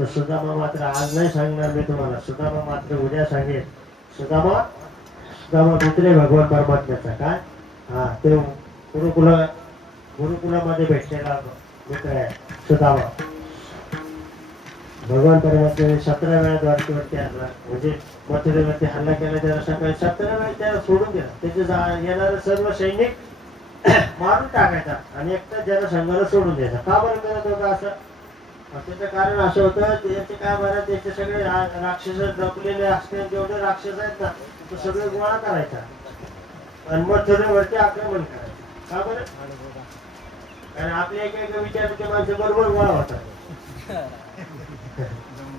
तर सुदामा मात्र आज नाही सांगणार मी तुम्हाला, सुदामा मात्र उद्या सांगेल. सुदामा सुदामा मित्र आहे भगवान परमात्म्याचा. काय हा ते गुरुकुला गुरुकुलामध्ये भेटलेला मित्र आहे सुदामा. भगवान परमात्म्याने 17 वेळा द्वारकेवरती हल्ला, म्हणजे मथुरेवरती हल्ला केला. त्याला सकाळी 17 वेळा त्याला सोडून दिला. त्याचे येणारे सर्व सैनिक मारून टाकायचा आणि एकटा जनसंघाला सोडून द्यायचा. का बरं करत होता असं? त्याचं कारण असं होतं, त्याचे काय म्हणा, त्याचे सगळे राक्षस जपलेले असते, जेवढे राक्षस आहेत ना तो सगळे गोळा करायचा आणि मथुरेवरती आक्रमण करायचं. का बरं? कारण आपले एक विचाराचे माणसं बरोबर गोळा होतात.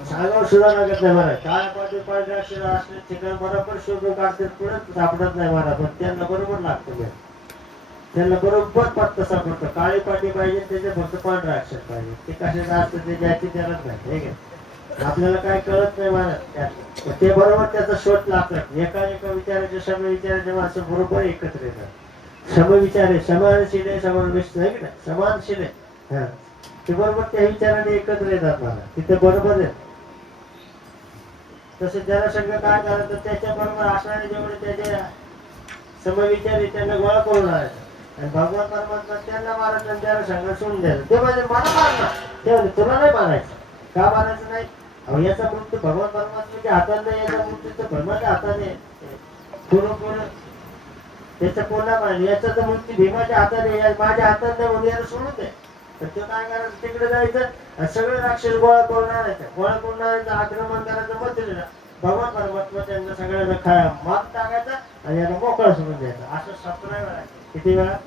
सांगावं सुद्धा लागत नाही मला. काय पाठी अक्षर असले ठिकाण बरोबर शोधून काढतात, पुढे सापडत नाही मला, पण त्यांना बरोबर लागतं. त्यांना बरोबर पत्ता सापडतो. काळी पाठी पाहिजे, त्याचे फक्त पांढरा अक्षर पाहिजे. ते कशाचं असतं ते ज्याची त्यालाच नाही. हे आपल्याला काय कळत नाही मला, ते बरोबर त्याचा शोध लागतात. एका विचाराचे सम विचाराचे माणसं बरोबर एकत्र येतात. समविचारे समानशील आहे, समानविष्ट आहे की नाही, समानशील आहे. हा ते बरोबर त्या विचाराने एकत्र येतात मला, तिथे बरोबर आहे. तसे जनसंघ काय करायचं, त्याच्या बरोबर असणारे जेवढे त्याचे समविचारी त्यांना गोळा करून आणायचं आणि भगवान परमात्मा त्यांना मारायचं आणि जनसंघ सोडून द्यायचं. ते म्हणजे मला मारणार, ते म्हणजे तुला नाही मारायचं. का मारायचं नाही? अहो याचा मृत्यू भगवान परमात्म्याच्या हातात नाही, याचा मृत्यू तर भीमाच्या हाताने. पूर्ण त्याचा कोणा मारली, याचा तर मृत्यू भीमाच्या हाताने, माझ्या हातात नाही, म्हणून याला सोडून दे. तर ते काय करायचं, तिकडे जायचं, सगळे राक्षस गोळा करून आणायचं, गोळा करून आणायचं, आक्रमण करायचं. मथुरेला भगवान परमात्मा त्यांना सगळ्यांना मार टाकायचा आणि याला मोकळा सोडून द्यायचा. असं 17 वेळा. किती वेळा?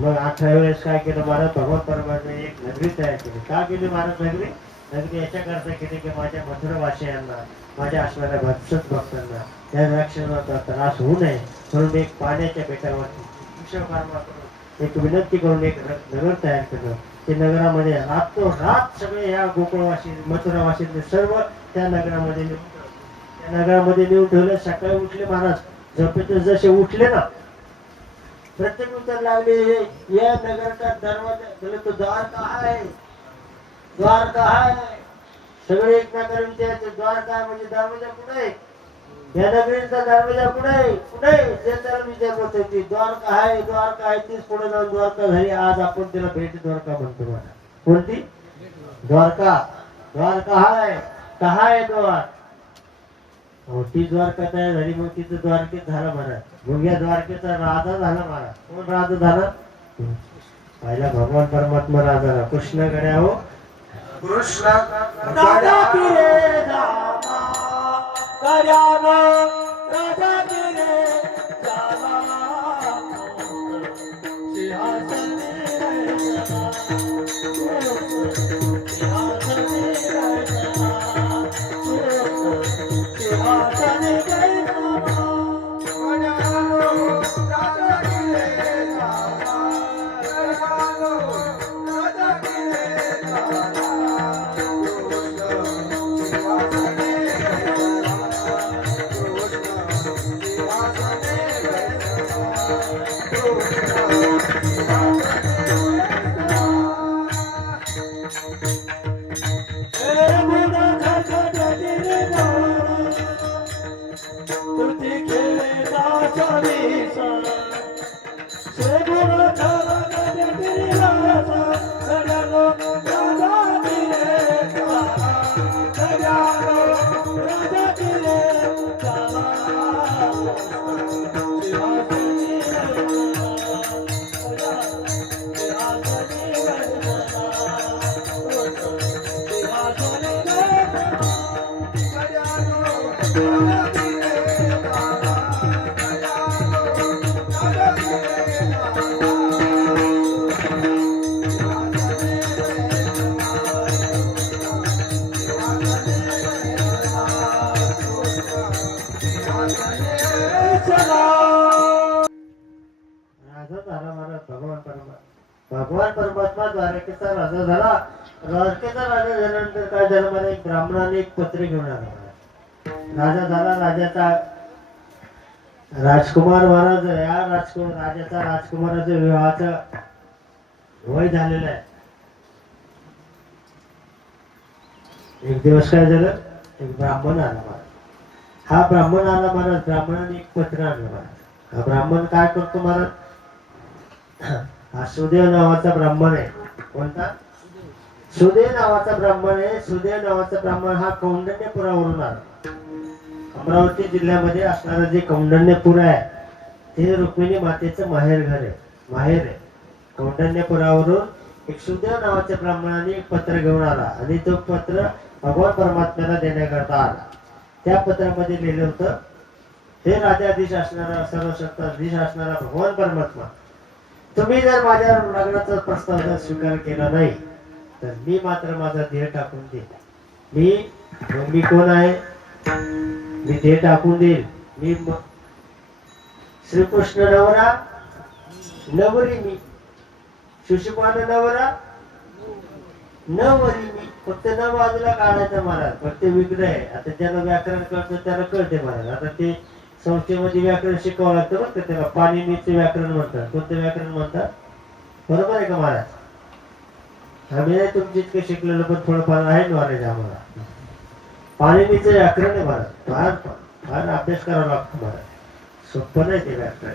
मग 18 वेळेस काय केलं महाराज, भगवान परमात्मा एक नगरी तयार केली. का केली महाराज नगरी? नगरी याच्याकरता केली की माझ्या मथुरवासियांना, माझ्या असणाऱ्या भक्तांना त्या राक्षसाचा त्रास होऊ नये म्हणून एक पाण्याच्या बेटावरती विश्वकर्मा करून एक विनंती करून एक नगर तयार केलं. ते नगरामध्ये रात सगळे या गोकुळवासी मथुरावासींनी सर्व त्या नगरामध्ये नेऊन ठेवले. सकाळी उठले महाराज, झोपेतून जसे उठले ना, प्रत्येक उत्तर लागले, या नगरचा दरवाजा तो द्वारका आहे, द्वारका आहे. सगळे एकमेकाला विचारायचे, द्वारका म्हणजे दरवाजा कुठे आहे? या नगरीचा दरवाजा कुठे कुठे? जे त्याला विचार होते ती द्वारका आहे, द्वारका आहे. तीच पुढे जाऊन द्वारका झाली. आज आपण तिला भेट द्वारका म्हणतो. मला कोणती? द्वारका. द्वारका आहे, कहा आहे द्वार? हो ती द्वारका तयार झाली. मग तिथं द्वारकेत झाला महाराज. मग या द्वारकेचा राजा झाला महाराज. कोण राजा झाला? पहिला भगवान परमात्मा राजा झाला. कृष्ण गड्या हो, कृष्ण राजा किरे जामा गड्यानो, राजा किरे जामा सिंहासनी राजा, सिंहासनी राजा, सिंहासनी राजा, गड्यानो राजा किरे जामा, गड्यानो राजा किरे जामा. भगवान परमात्मा द्वारकेचा राजा झाला. द्वारकेचा राजा झाल्यानंतर काय झालं, मला एक ब्राह्मणाने एक पत्र घेऊन आला. राजा झाला. राजाचा राजकुमार महाराज, या राजाचा राजकुमाराच्या विवाहाचं वय झालेलं आहे. एक दिवस काय झालं, एक ब्राह्मण आला महाराज. हा ब्राह्मण आला महाराज, ब्राह्मणाने एक पत्र आणलं महाराज. हा ब्राह्मण काय करतो महाराज, हा सुदेव नावाचा ब्राह्मण आहे. कोणता? सुदेव नावाचा ब्राह्मण आहे. सुदेव नावाचा ब्राह्मण हा कौंडण्यपुरावरून आला. अमरावती जिल्ह्यामध्ये असणारं जे कौंडण्यपूर आहे ते रुक्मिणी मातेचं माहेर घर आहे, माहेर आहे. कौंडण्यपुरावरून एक सुदेव नावाच्या ब्राह्मणाने एक पत्र घेऊन आला आणि तो पत्र भगवान परमात्म्याला देण्याकरता आला. त्या पत्रामध्ये लिहिलं होतं, हे राजाधीश असणारा, सर्वसत्ताधीश असणारा भगवान परमात्मा, तुम्ही जर माझ्या लग्नाचा प्रस्ताव जर स्वीकार केला नाही तर मी मात्र माझा देह टाकून देईल. मी कोण आहे, मी देह टाकून देईल. मी श्रीकृष्ण नवरा, नवरी मी, शिशुपाल नवरा, नवरी मी. फक्त न बाजूला काढायचं महाराज, फक्त विग्रह आहे. आता ज्याला व्याकरण कळतं त्याला कळते महाराज. आता ते संस्थेमध्ये व्याकरण शिकावं लागतं बघ, त्याला पाणिनीचं व्याकरण म्हणतात. कोणतं व्याकरण म्हणतात, बरोबर आहे का महाराज? आम्ही नाही तुमची इतकं शिकलेलं, पण थोडंफार आहे नॉलेज आम्हाला. पाणिनीचं व्याकरण आहे महाराज, फार फार अभ्यास करावा लागतो महाराज, सोपं नाही ते व्याकरण.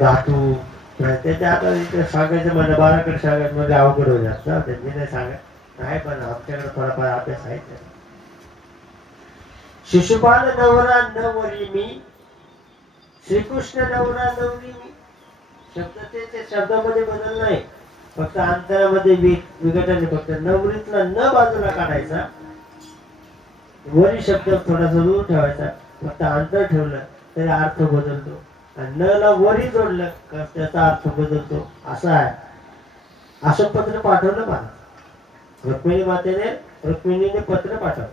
धातू त्याच्या आता इथे सांगायचं म्हणलं, बाराकडे सांगायचं म्हणजे अवघड होईल असं. त्यांनी नाही सांगत नाही, पण आमच्याकडे थोडाफार अभ्यास आहे. शिशुपाल नवरा नवरी मी, श्रीकृष्ण नवरा नवरी मी. शब्दाचे शब्दामध्ये बदल नाही, फक्त अंतरामध्ये विघटन. फक्त नवरीतला न बाजूला काढायचा, वरी शब्द थोडासा दूर ठेवायचा. फक्त अंतर ठेवलं तरी अर्थ बदलतो, आणि न ला वरी जोडलं का त्याचा अर्थ बदलतो. असं आहे. असं पत्र पाठवलं मला रुक्मिणीने पत्र पाठवलं.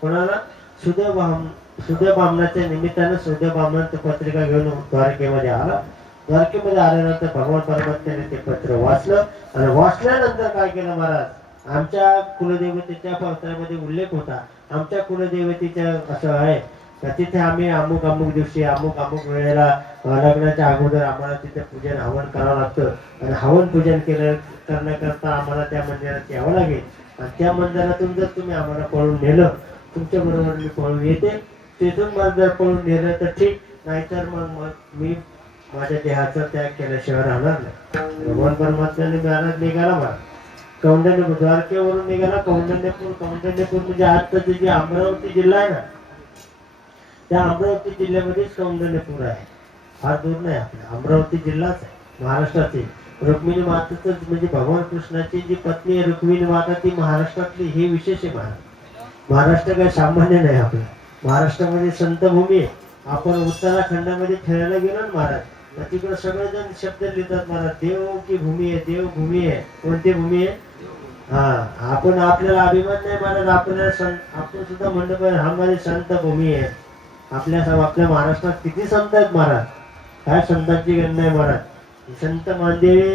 कोणाला? सुदेव ब्राह्मणाच्या निमित्तानं सुदेव ब्राह्मणाची पत्रिका घेऊन द्वारकेमध्ये आला. द्वारकेमध्ये आल्यानंतर भगवान परमात्म्याने ते पत्र वाचलं, आणि वाचल्यानंतर काय केलं महाराज, आमच्या कुलदेवतेच्या पत्रामध्ये उल्लेख होता. आमच्या कुलदेवतेच्या असं आहे का तिथे आम्ही अमुक अमुक दिवशी अमुक अमुक वेळेला लग्नाच्या अगोदर आम्हाला तिथे पूजन हवन करावं लागतं, आणि हवन पूजन करण्याकरता आम्हाला त्या मंदिरात यावं लागेल. आणि त्या मंदिरातून जर तुम्ही आम्हाला पळून नेलं, तुमच्या बरोबर मी पळून येते. तिथून मला जर पळून नेलं तर ठीक, नाहीतर मग मी माझ्या देहाचा त्याग केल्याशिवाय राहणार नाही. भगवान परमात्म्याने महाराज निघाला मला कौंडण्यपूर, द्वारकेवरून निघाला कौंडण्यपूर. कौंडण्यपूर म्हणजे आजचा जे अमरावती जिल्हा आहे ना, त्या अमरावती जिल्ह्यामध्येच कौंडण्यपूर आहे. फार दूर नाही, आपल्या अमरावती जिल्हाच आहे, महाराष्ट्रातील. रुक्मिणी मातेच म्हणजे भगवान कृष्णाची जी पत्नी आहे रुक्मिणी माता, ती महाराष्ट्रातली. हे विशेष आहे महाराज. महाराष्ट्र काही सामान्य नाही. आपलं महाराष्ट्रामध्ये संतभूमी आहे. आपण उत्तराखंडामध्ये फिरायला गेलो ना महाराज, तर तिकडे सगळेजण शब्द लिहितात महाराज, देव की भूमी आहे, देव भूमी आहे. कोणती भूमी आहे? हा, आपण आपल्याला अभिमान नाही महाराज, आपल्याला आपण सुद्धा म्हणलं पाहिजे हा माझी संत भूमी आहे. आपल्या महाराष्ट्रात किती संत आहेत महाराज, काय संतांची गणना आहे महाराज. संत मानदेवी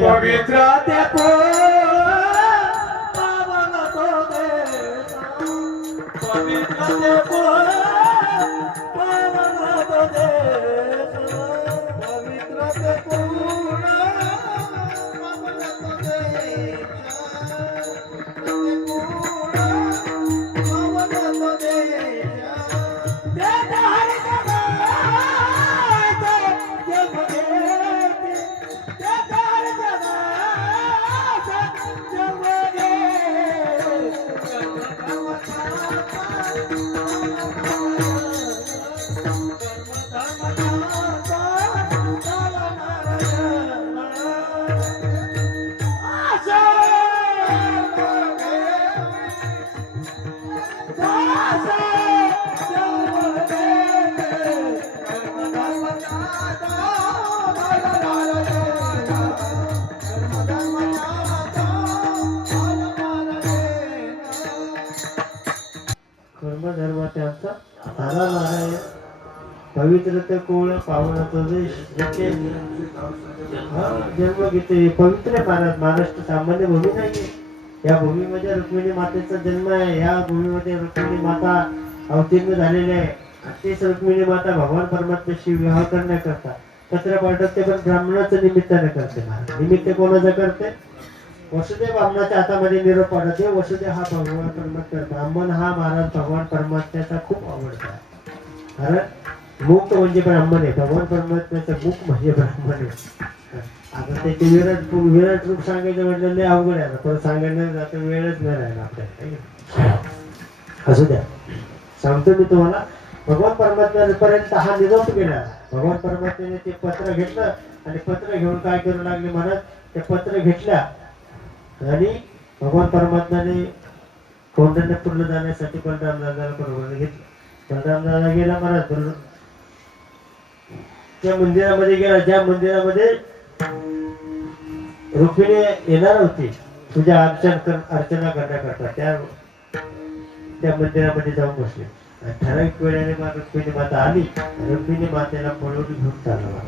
धर्म त्यांचा झाला नारायण. पवित्र ते कोळ पावन प्रदेश जन्म घेते. पवित्र महाराष्ट्र सामान्य भूमी नाहीये. या भूमीमध्ये रुक्मिणी मातेचा जन्म आहे. या भूमीमध्ये रुक्मिणी माता अवतीर्ण झालेली आहे. तेच रुक्मिणी माता भगवान परमात्म्याशी विवाह करण्याकरता पत्र पाठवते, पण ब्राह्मणाचं निमित्ताने करते. निमित्त कोणाचं करते? वसुदेव ब्राह्मणाच्या हातामध्ये निरोप पाठवला. ते वसुदेव हा भगवान परमात्मा, ब्राह्मण हा महाराज भगवान परमात्म्याचा खूप आवडता आहे. कारण मुख म्हणजे ब्राह्मण आहे, भगवान परमात्म्याचं मुख म्हणजे ब्राह्मण आहे. आता त्याचे विराट रूप सांगायचं म्हटलं लय अवघड आहे. परत सांगायला जातं वेळच नाही राहिला आपल्याला. असू द्या, सांगतो मी तुम्हाला. भगवान परमात्म्यापर्यंत हा निरोप गेला. भगवान परमात्म्याने ते पत्र घेतलं आणि पत्र घेऊन काय करू लागले म्हणत, ते पत्र घेतल्या आणि भगवान परमात्म्याने कौंडण्यपूरला जाण्यासाठी बलराम दादाला बरोबर घेतलं. बलराम दादा गेला महाराज त्या मंदिरामध्ये गेला, ज्या मंदिरामध्ये रुक्मिणी येणार होती तुझ्या अर्चना करण्याकरता, त्या मंदिरामध्ये जाऊन बसले. ठराविक वेळेने रुक्मिणी माता आली. रुक्मिणी मातेला पळवून घेऊन चालला.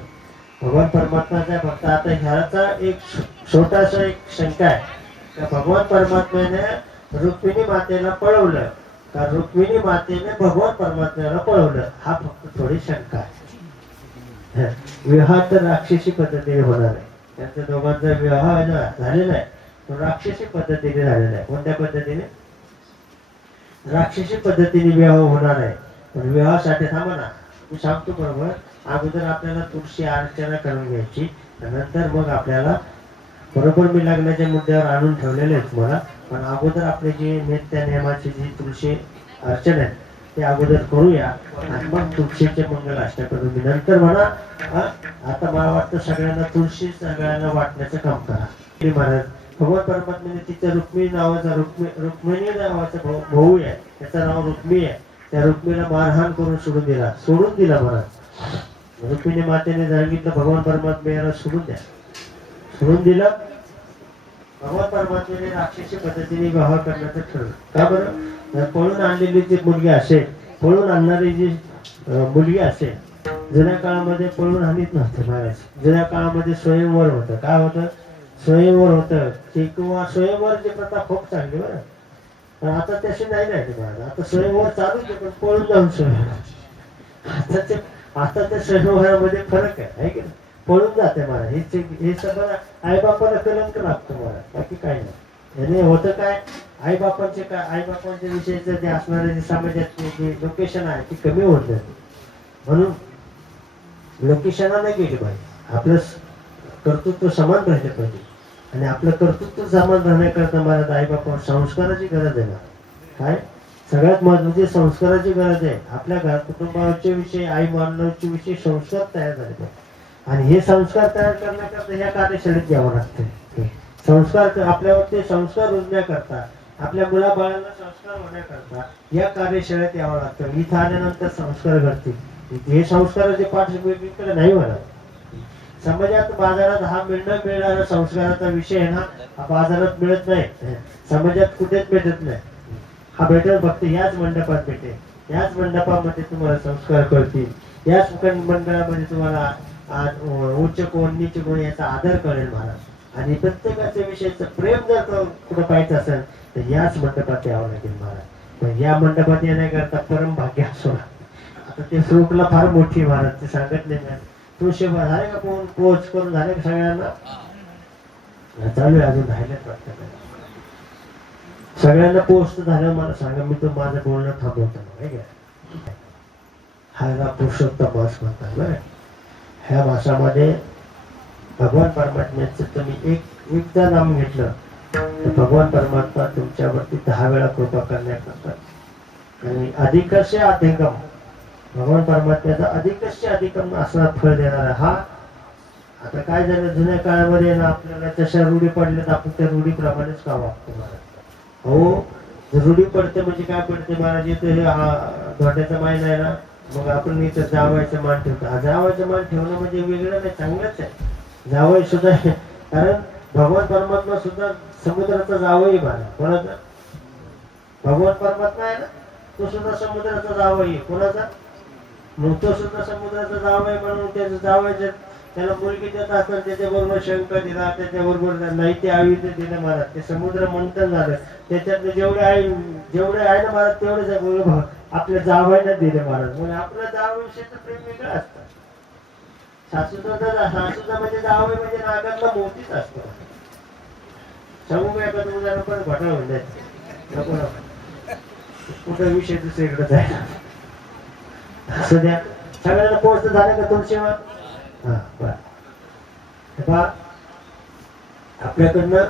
भगवान परमात्माचा भक्त. आता ह्याचा एक छोटासा एक शंका आहे का भगवान परमात्म्याने रुक्मिणी मातेला पळवलं का रुक्मिणी मातेने भगवान परमात्म्याला पळवलं, हा फक्त थोडी शंका आहे. विवाह तर राक्षसी पद्धतीने होणार आहे. त्यांच्या दोघांचा विवाह झालेला आहे, तो राक्षसी पद्धतीने झालेला आहे. कोणत्या पद्धतीने? राक्षसी पद्धतीने विवाह होणार आहे. पण विवाहासाठी थांबा ना, मी सांगतो बरोबर. अगोदर आपल्याला तुळशी अर्चना करून घ्यायची, नंतर मग आपल्याला बरोबर मी लग्नाच्या मुद्द्यावर आणून ठेवलेले आहेत मला. पण अगोदर आपले जे नित्य नियमाची जी तुळशी अर्चना आहे ते अगोदर करूया आणि मग तुळशीचे मंगल अष्टक करू. मी नंतर म्हणा. आता मला वाटतं सगळ्यांना तुळशी सगळ्यांना वाटण्याचं काम करा. महाराज भगवान परमात्म्याने तिच्या रुक्मिणी नावाचा भाऊ आहे, त्याचं नाव रुक्मी आहे. त्या रुक्मीला मारहाण करून सोडून दिला महाराज. रुक्मिणी मातेने सांगितलं भगवान परमात्म्याला सोडून दिलं. भगवान परमात्म्याने राक्षसी पद्धतीने विवाह करण्याचं ठरवलं. का बरं? पळून आणलेली जी मुलगी असेल, पळून आणणारी जी मुलगी असेल, जुन्या काळामध्ये पळून आणत नव्हतं महाराज. जुन्या काळामध्ये स्वयंवर होतं. काय होतं? स्वयंवर होतं किंवा स्वयंवरची प्रथा खूप चांगली बरं. पण आता तशी नाही राहिली महाराज. आता स्वयंवर चालूच आहे, पण पळून जाऊन स्वयंवर. आता त्या स्वयंवरामध्ये फरक आहे की नाही? पळून जाते महाराज. हे सगळं आईबापाला कलंक लागतो महाराज, बाकी काही नाही. याने होतं काय, आईबापांच्या विषयीचं जे असणारे जे समाजातले जे लोकेशन आहे ती कमी होत जाते. म्हणून लोकेशनला नाही गेली पाहिजे. आपलं कर्तृत्व समान राहिले पाहिजे. आणि आपलं कर्तृत्व समान राहण्याकरता मला आईबापा संस्काराची गरज आहे ना. काय सगळ्यात महत्वाची संस्काराची गरज आहे. आपल्या घरात कुटुंबाचे विषयी, आई मानवाचे विषयी संस्कार तयार झाले पाहिजे. आणि हे संस्कार तयार करण्याकरता ह्या कार्यशाळेत घ्यावं लागतं. संस्कार आपल्यावरती संस्कार रुजण्याकरता, आपल्या मुलाबाळांना संस्कार होण्याकरता या कार्यशाळेत यावं लागतं. इथं आल्यानंतर संस्कार घडतील. हे संस्काराचे पाठ वेगवेगळे नाही म्हणत. समाजात बाजारात हा मिळणारा संस्काराचा विषय आहे ना, हा बाजारात मिळत नाही, समाजात कुठेच भेटत नाही. हा भेटेल फक्त याच मंडपात भेटेल. याच मंडपामध्ये तुम्हाला संस्कार करतील. याच मंडळामध्ये तुम्हाला उच्च कोण नीच कोण याचा आदर कळेल महाराज. आणि प्रत्येकाच्या विषयीचं प्रेम जर कुठं पाहायचं असेल तर याच मंडपात यावं लागेल महाराज. पण या मंडपात येण्याकरता परम भाग्य असो. आता ते श्लोकला फार मोठी महाराज, ते सांगत नाही. तुळशी झाले का पोच करून झाले का सगळ्यांना? चालू आहे अजून, राहिलेच वाटतं. सगळ्यांना पोस्ट झालं मला सांगा, मी तो माझं बोलणं थांबवतो. हा पुरुषोत्तम मास म्हणतात बरं. ह्या मासामध्ये भगवान परमात्म्याचं तुम्ही एकदा नाम घेतलं तर भगवान परमात्मा तुमच्यावरती 10 वेळा कृपा करण्याकरता आणि अधिकस्य अधिकम भगवान परमात्म्याचा अधिकस्य असं फळ देणारा हा. आता काय झालं, जुन्या काळामध्ये ना आपल्याला तशा रूढी पडल्या तर आपण त्या रूढीप्रमाणेच का वागतो महाराज. हो, रूढी पडते म्हणजे काय पडते महाराज, इथं हे धोट्याचा महिना आहे ना, मग आपण इथं जावायचं मान ठेवतो. जावायचं मान ठेवणं म्हणजे वेगळं नाही, चांगलंच आहे. जावई सुद्धा, कारण भगवान परमात्मा सुद्धा समुद्राचा जावई महाराज. कोणाचा? भगवान परमात्मा आहे ना, तो सुद्धा समुद्राचा जावई. कोणाचा? मग तो सुद्धा समुद्राचा जावई म्हणून त्याचं जावई त्याला मुलगी देत असताना त्याच्याबरोबर शंख दिला, त्याच्याबरोबर नाही ते आयुध दिलं महाराज. ते समुद्र मंथन झालं, त्याच्यातले जेवढे आहे ना महाराज तेवढे आपल्या जावईला दिले महाराज. म्हणून आपल्या जावईविषयीचं प्रेम वेगळं असतं. सासूचा म्हणजे जावई म्हणजे नागातला मोतीच असतो. सांगू का एखादं उदाहरण पण घोटाळा होऊन जाईल. नको नको, कुठं विषय दुसरीकडे जायला असू द्या. सगळ्यांना पोहोचत झालं का तुळशीवर? हा बरं. आपल्याकडनं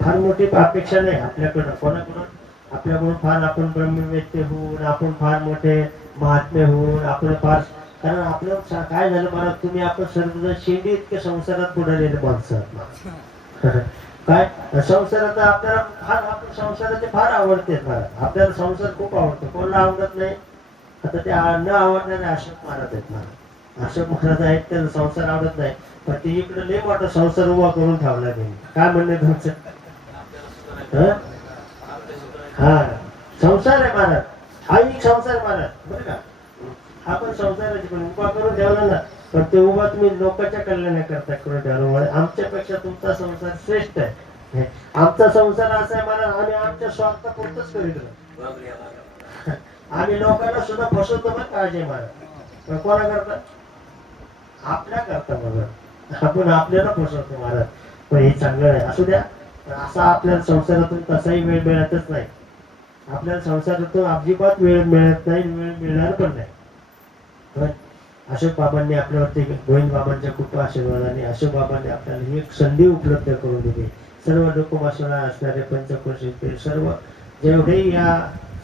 फार मोठी अपेक्षा नाही आपल्याकडं कोणाकडून. आपल्याकडून फार आपण ब्रह्मवेत्ते होऊन, आपण फार मोठे महात्मे होऊन, आपण फार, कारण आपलं काय झालं मला, तुम्ही आपण सर्वजण शेंडी इतके संसारात बुडालेले माणसं आहात. काय संसारात आपल्याला फार, आपण संसाराचे फार आवडते मला. आपल्याला संसार खूप आवडतो. कोणाला आवडत नाही? आता ते न आवडणारे अशोक महाराज आहेत मला. अशोक महाराज आहेत, त्यांना संसार आवडत नाही, पण ते इकडे लय मोठा संसार उभा करून ठेवला त्यांनी. काय म्हणणे तुमचं? हा संसार आहे महाराज, हा एक संसार महाराज बरं का. आपण संसाराची पण उभा करून ठेवला ना, पण ते उभा तुम्ही लोकांच्या कल्याणाकरता करून ठेवल्यामुळे आमच्यापेक्षा तुमचा संसार श्रेष्ठ आहे. आमचा संसार असा आहे महाराज, आम्ही आमच्या स्वार्थापुरतच करीत. आम्ही लोकांना सुद्धा फसवतो पण काळजी महाराज, पण कोणा करता? आपल्या करता बघा, आपण आपल्याला फसवतो महाराज. पण हे चांगलं आहे, असू द्या. असा आपल्याला संसारातून तसाही वेळ मिळतच नाही. आपल्याला संसारातून अजिबात वेळ मिळत नाही, वेळ मिळणार पण नाही. पण अशोक बाबांनी आपल्यावरती, गोविंद बाबांच्या कृपा आशीर्वादाने अशोक बाबांनी आपल्याला ही एक संधी उपलब्ध करून दिली. सर्व लोकवासना असणारे पंचक्रोशीतील सर्व जेवढे या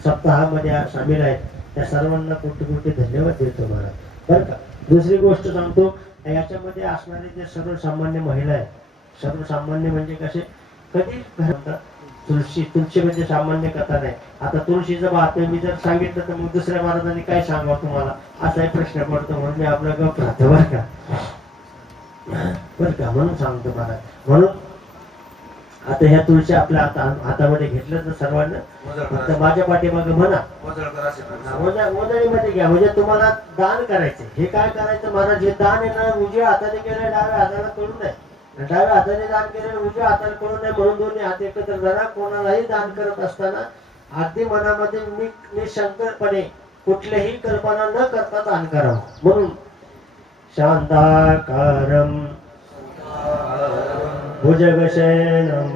सप्ताहामध्ये सामील आहेत त्या सर्वांना कोटी कोटी धन्यवाद देतो मला बरं का. दुसरी गोष्ट सांगतो, याच्यामध्ये असणारे जे सर्वसामान्य महिला आहेत, सर्वसामान्य म्हणजे कसे, कधी तुळशी, तुळशी म्हणजे सामान्य कथा नाही. आता तुळशीचं बातमी मी जर सांगितलं तर मग दुसऱ्या महाराजांनी काय सांगावं तुम्हाला, असाही प्रश्न पडतो. म्हणून मी आपला गप राहतो बरं का, बरं का. म्हणून सांगतो महाराज. म्हणून आता ह्या तुळशी आपल्या हातामध्ये घेतलं तर सर्वांना, फक्त माझ्या पाठीमागे म्हणा ओजळीमध्ये घ्या, म्हणजे तुम्हाला दान करायचं. हे काय करायचं महाराज, हे दान आहे ना, उजव्या हाताने केलं डाव्या हाताला करू नये, डाव्या हाताने दान केलं उजव्या हाताला करू नये, म्हणून दोन्ही हात एकत्र धरा. कोणालाही दान करत असताना अगदी मनामध्ये निशंकपणे कुठल्याही कल्पना न करता दान करावं. म्हणून शांताकारं भुजगशयनं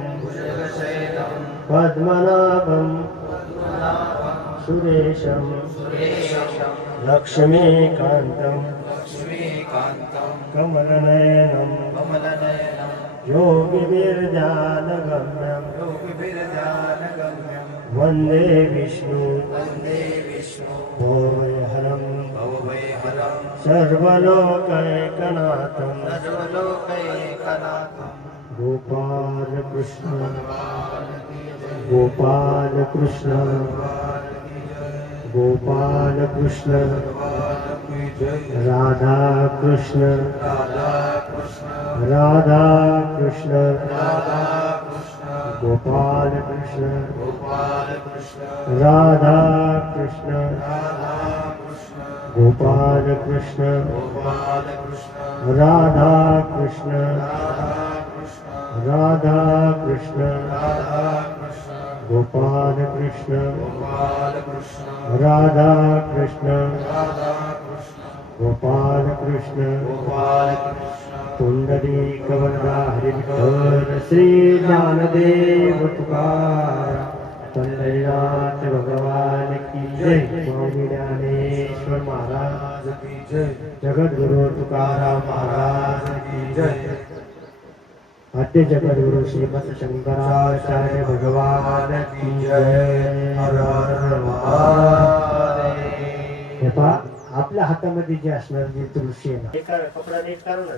पद्मनाभं सुरेशं लक्ष्मीकान्तं कमलनयनं योगिभिर्ध्यानगम्यं वन्दे विष्णु भवभयहरं सर्वलोकैकनाथं गोपाल कृष्ण गोपाल कृष्ण गोपाल कृष्ण राधा कृष्ण राधा कृष्ण गोपाल कृष्ण राधा कृष्ण गोपाल कृष्ण राधा कृष्ण राधा कृष्ण गोपाल कृष्ण राधा कृष्ण गोपाल कृष्ण पुंडरीकवरदा हरिविठ्ठल श्री ज्ञानदेव तुकाराम पंढरीनाथ भगवान की जय. स्वामी ज्ञानेश्वर महाराज की जय. जगद्गुरु तुकाराम महाराज की जय. आद्य जगद्गुरु श्रीमत शंकराचार्य भगवान की जय. हर हर महादेव. आपल्या हातामध्ये जे असणार जे तुळशी आहे ना, कपडा नीट करू ना,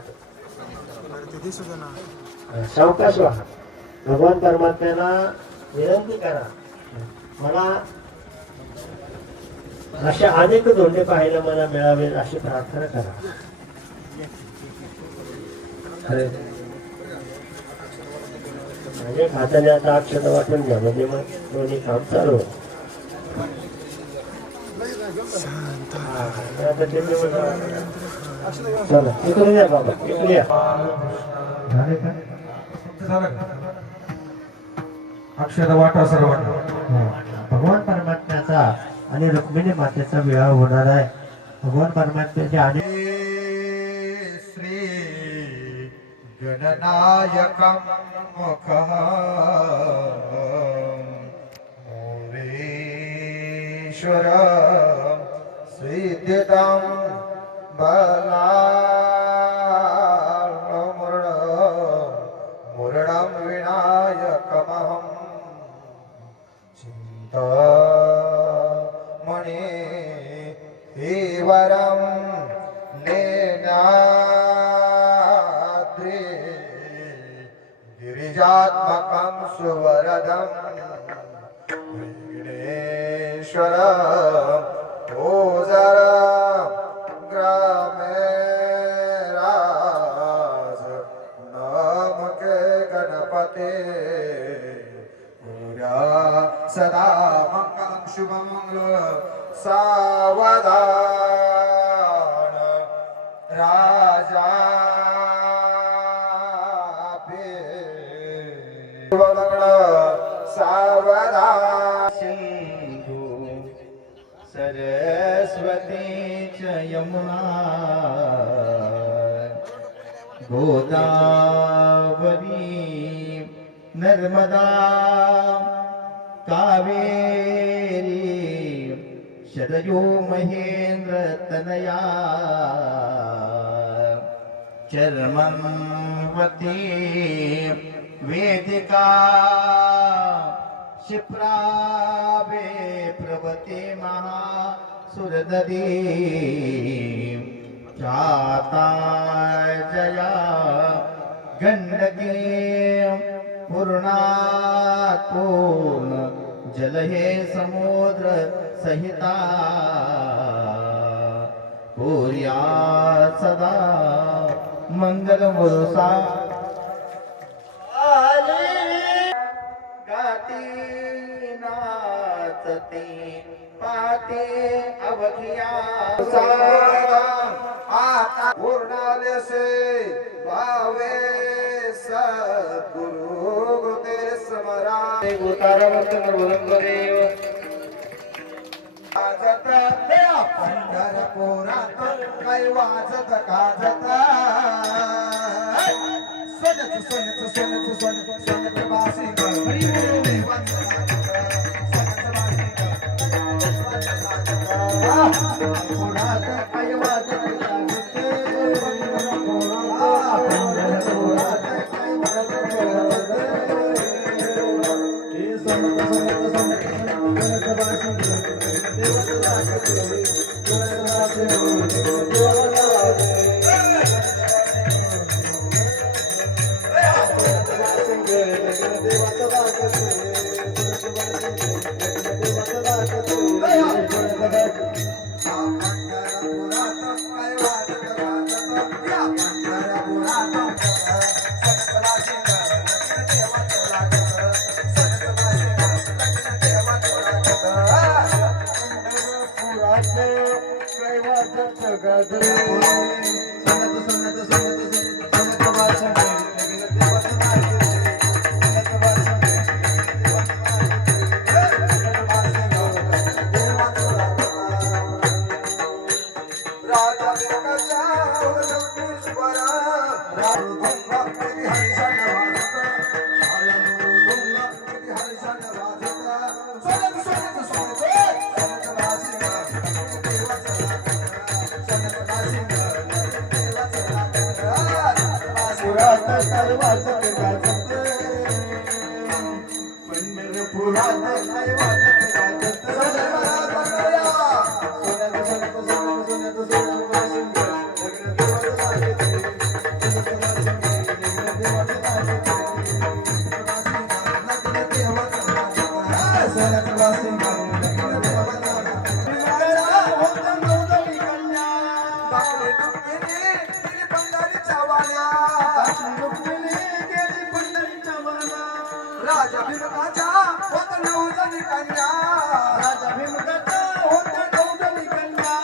सावकाश व्हा. भगवान परमात्म्याला विनंती करा, मला अशा अनेक धोंडे पाहायला मला मिळावे अशी प्रार्थना करा. म्हणजे खात्याने आता अक्षर वाटून घ्या, म्हणजे मग दोन्ही काम चालू. चला इकडे या बाबा, इकडे या. अक्षर वाटा सर्वांना. भगवान परमात्म्याचा आणि रुक्मिणी मातेचा विवाह होणार आहे. भगवान परमात्म्याचे आणि श्री जननायकं मुखः मोरेश्वर सिद्धितं मुरणं विनायकमहं चिन्तामणि वरं नेनाद्रि गिरिजात्मकं सुवरदं विघ्नेश्वर ओझर ग्रामे राज नमके गणपते गुरुर्या सदा मंगलं शुभमंगलं सावधान राजा सावधान सिंधु सरस्वती च यमुना गोदावरी नर्मदा कावेरी शरयो महेंद्र तनया चर्मन्वती वेदिका क्षिप्रावे प्रवते महासुरनदी चाताय जया गंडकी पूर्णापूर्ण जल हे समुद्र सहिता पूर्या सदा मंगल मुरुसा गाती नाचते पाते अवघिया आता पूर्णाले से भावे सद्गुरु गुते स्मरा उतारावर्तन वरंगदेव वाजत पंढरपुरात काय वाजत गाजत सोन्याचं सोन्याचं सोन्याचं सोन्याचं सोन्याचं बासी देवाचं सोन्याचं बासी पुरात काय वाजत गाजत पंढरपुरात काय वाजत गाजत हे सोन्याचं सोन्याचं सोन्याचं बासी देवाचं लागत राजा भीमकाचा होत नवजनी कन्या राजा भीमकाचा होत नवजनी कन्या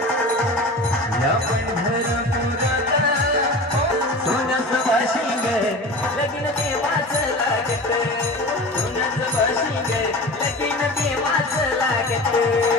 या पंढरपुरात सोन्याचं बाशिंग लगीन देवाचं लागत सोन्याचं बाशिंग लगीन देवाचं लागत